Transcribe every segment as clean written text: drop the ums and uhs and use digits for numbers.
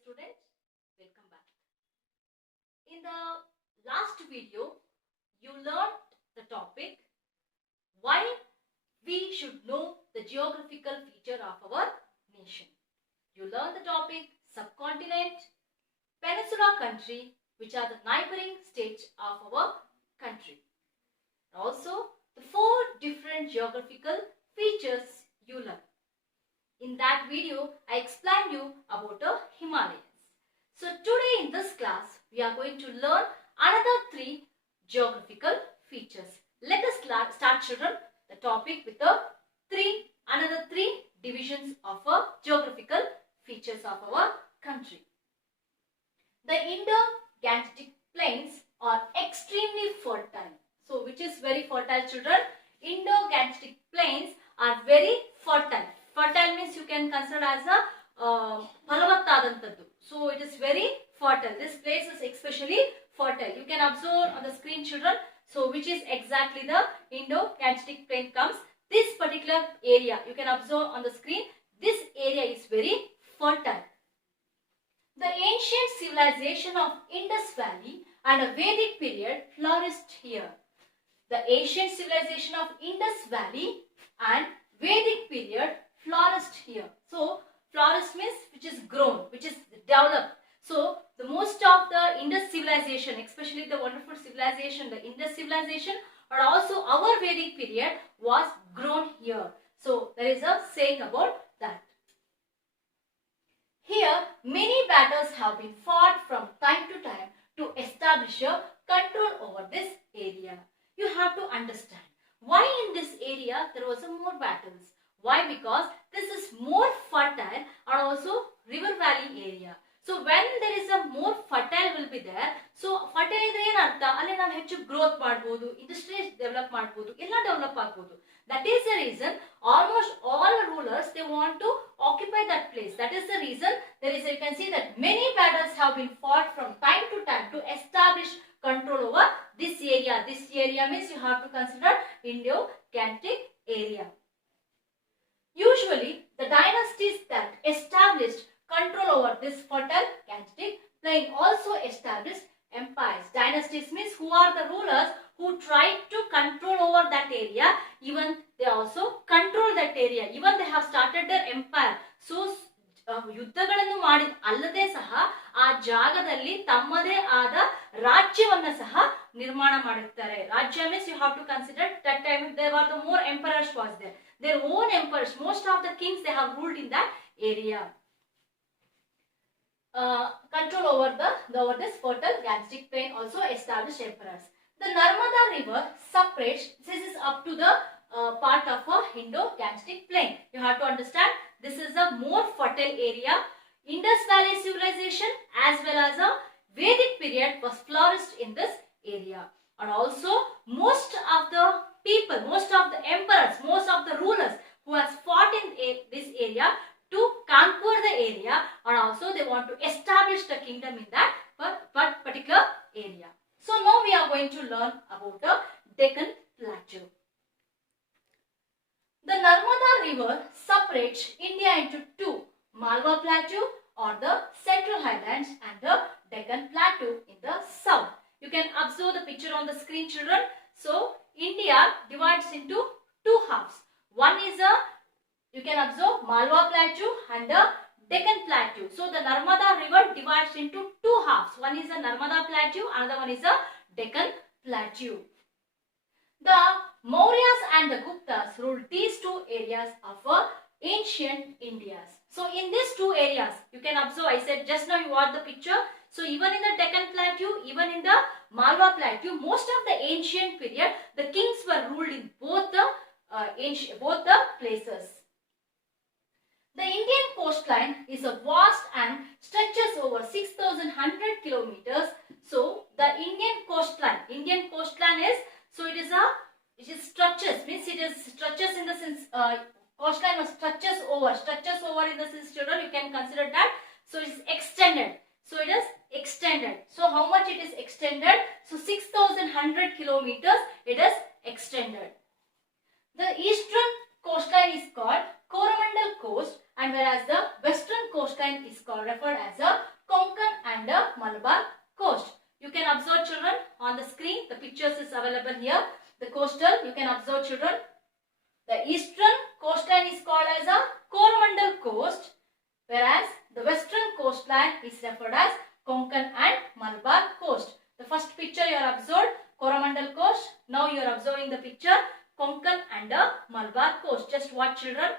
student, welcome back. In the last video, you learned the topic why we should know the geographical feature of our nation. You learned the topic subcontinent, peninsula country, which are the neighboring states of our country. Also, the four different geographical features you learned. In that video, I explained you about the Himalayas. So today in this class, we are going to learn another three geographical features. Let us start, children, the topic with the another three divisions of our geographical features of our country. The Indo-Gangetic plains are extremely fertile. So which is very fertile, children? Indo-Gangetic plains are very fertile. Fertile means you can consider as a phalavattadantaddu. So it is very fertile. This place is especially fertile. You can observe on the screen, children. So which is exactly the Indo-Gangetic plain comes. This particular area you can observe on the screen. This area is very fertile. The ancient civilization of Indus Valley and a Vedic period flourished here. The ancient civilization of Indus Valley and Vedic period flourished here. So flourished means which is grown, which is developed. So the most of the Indus civilization, especially the wonderful civilization, the Indus civilization, but also our Vedic period was grown here. So there is a saying about that. Here many battles have been fought from time to time to establish a control over this area. You have to understand why in this area there was more battles. Why? Because this is more fertile and also river valley area. So when there is a more fertile will be there. So fertile idre ಏನು ಅರ್ಥ ಅಲ್ಲಿ ನಾವು ಹೆಚ್ಚು growth ಮಾಡಬಹುದು, industries develop ಮಾಡಬಹುದು, ಎಲ್ಲ develop ಆಗಬಹುದು. That is the reason almost all rulers they want to occupy that place. That is the reason there is, you can see that many battles have been fought from time to time to establish control over this area. This area means you have to consider Indo-Gangetic area. Usually, the dynasties that established control over this fertile Gangetic plain also established empires. Dynasties means who are the rulers who tried to control over that area. Even they also control that area. Even they have started their empire. So, ಯುದ್ಧಗಳನ್ನು ಮಾಡಿದ ಅಲ್ಲದೆ ಸಹ ಆ ಜಾಗದಲ್ಲಿ ತಮ್ಮದೇ ಆದ ರಾಜ್ಯವನ್ನ ಸಹ ನಿರ್ಮಾಣ ಮಾಡಿರ್ತಾರೆ. ರಾಜ್ಯ means you have to consider that time there were the more emperors was there. Their own emperors, most of the kings they have ruled in that area. Control over this fertile Gangetic plain also established emperors. The Narmada river separates. This is up to the part of a Indo-Gangetic plain. You have to understand this is a more fertile area. Indus Valley civilization as well as a Vedic period was flourished in this area. And also most of the people, most of the emperors, most of the rulers who has fought in this area to conquer the area, and also they want to establish the kingdom in that particular area. So now we are going to learn about the Deccan Plateau. The Narmada river separates India into two, Malwa Plateau or the Central Highlands and the Deccan Plateau in the south. You can observe the picture on the screen, children. So India divides into two halves. One is you can observe Malwa Plateau and the Deccan Plateau. So the Narmada river divides into two halves. One is the Narmada Plateau, another one is the Deccan Plateau. The Mauryas and the Guptas ruled these two areas of ancient India. So in these two areas, you can observe, I said just now you watch the picture. So even in the Deccan Plateau, even in the Malwa Plateau, most of the ancient period, the kings were ruled in both the places. The Indian coastline is a vast and stretches over 6,100 kilometers. So the Indian coastline is, so it is stretches, means it is stretches in the sense, coastline was stretches over in the sense, children, you can consider that. So it is extended. So it is extended. So how much it is extended? So 6,100 kilometers it is extended. The eastern coastline is called Coromandel Coast, and whereas the western coastline is called referred as a Konkan and a Malabar coast. You can observe children on the screen. The pictures is available here. The coastal, you can observe children. The eastern coastline is called as a Coromandel coast, whereas the western coastline is referred as Konkan and Malabar coast. The first picture you are observed Coromandel coast. Now you are observing the picture Konkan and the Malabar coast. Just watch children.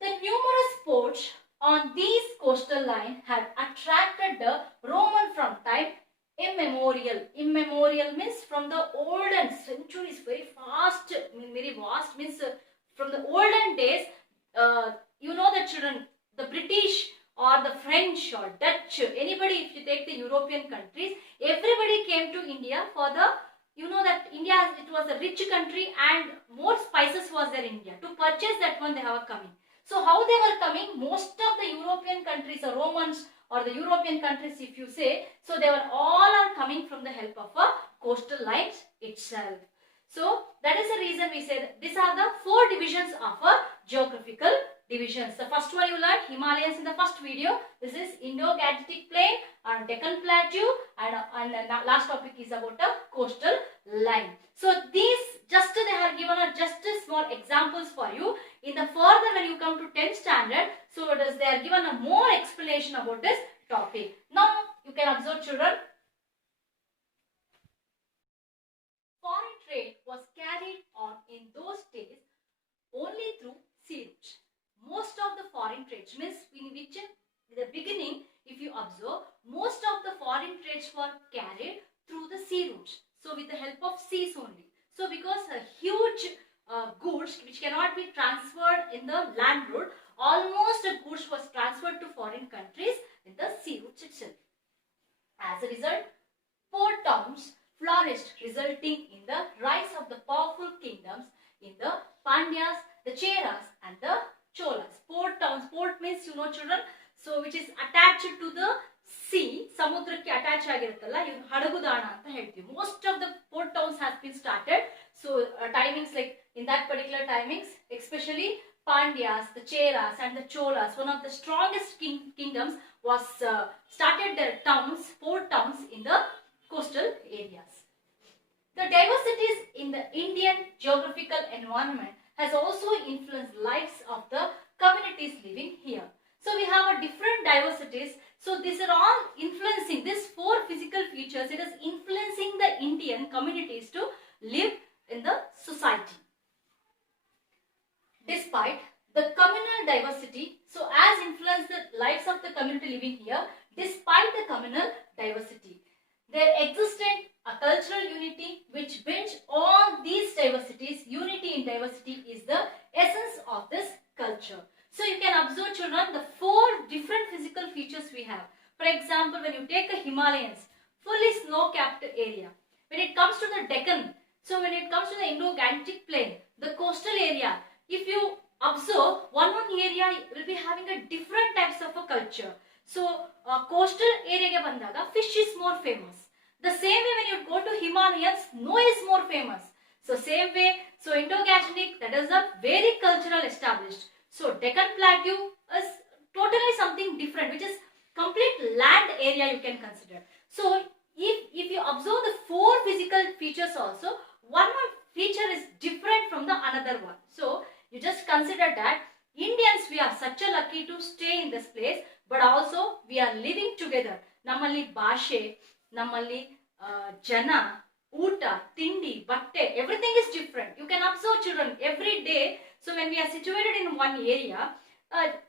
The numerous ports on these coastal lines had attracted the Roman from time immemorial. Immemorial means from the olden centuries, very fast, very vast means from the olden days. You know that children, the British or the French or Dutch, anybody, if you take the European countries, everybody came to India for the, you know that India, it was a rich country and more spices was there in India. To purchase that one they were coming. So how they were coming, most of the European countries, the Romans or the European countries if you say, so they were all are coming from the help of a coastal lines itself. So that is the reason we say that these are the 4 divisions of a geographical divisions. The first one you learned Himalayas in the first video. This is Indo-Gangetic Plain and Deccan Plateau, and the last topic is about a coastal line. So these just they have given a just small examples for you. In the further when you come to 10th standard, so it is they are given a more explanation about this topic. Now you can observe children. Foreign trade was carried on in those days only through sea routes. Most of the foreign trades means in which in the beginning, if you observe, most of the foreign trades were carried through the sea routes. So with the help of seas only. So because a huge goods which cannot be transferred in the land route, almost the goods was transferred to foreign countries in the sea routes itself. As a result, port towns flourished, resulting in the rise of the powerful kingdoms in the Pandyas, the Cheras and the Cholas. Port towns, port means you know children, so which is attached to the sea, samudrakke attach agiruttalla, ivu hadagudana anta heltivi. Most of the port towns have been started. So timings like in that particular timings, especially Pandyas, the Cheras and the Cholas, one of the strongest kingdoms was started their towns, port towns in the coastal areas. The diversities in the Indian geographical environment has also influenced lives of the communities living here. So we have a different diversities. So these are all influencing these 4 physical features. It is influencing the Indian communities to live in the society. Despite the communal diversity, so as influence the lives of the community living here, despite the communal diversity, there existed a cultural unity which binds all these diversities. Unity in diversity is the essence of this culture. So you can observe children the 4 different physical features we have. For example, when you take a Himalayas, fully snow-capped area. When it comes to the Deccan, so when it comes to the Indo-Gangetic Plain, the coastal area, if you observe, one area will be having a different types of a culture. So coastal area bandaga, fish is more famous. The same way when you go to Himalayas, snow is more famous. So same way, so Indo-Gangetic, that is a very cultural established. So Deccan Plateau is totally something different, which is complete land area you can consider. So if you observe the 4 physical features also, one feature is different from the another one. So you just consider that Indians, we are such a lucky to stay in this place, but also we are living together. Nammalli bhashe, nammalli jana, uta, tindi, batte, everything is different. You can observe children every day. So when we are situated in one area,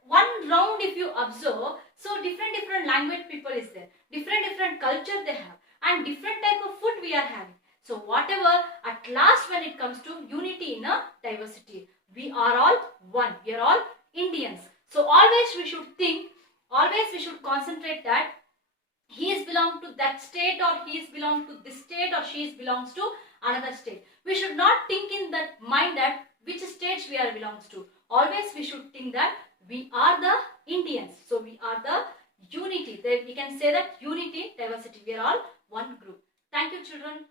one round if you observe, so different language people is there, different culture they have, and different type of food we are having. So whatever, at last when it comes to unity in a diversity, we are all one, we are all Indians. So always we should think, always we should concentrate that he is belong to that state, or he is belong to this state, or she is belongs to another state. We should not think in that mind that which states we are belongs to. Always we should think that we are the Indians. So we are the unity. We can say that unity, diversity. We are all one group. Thank you children.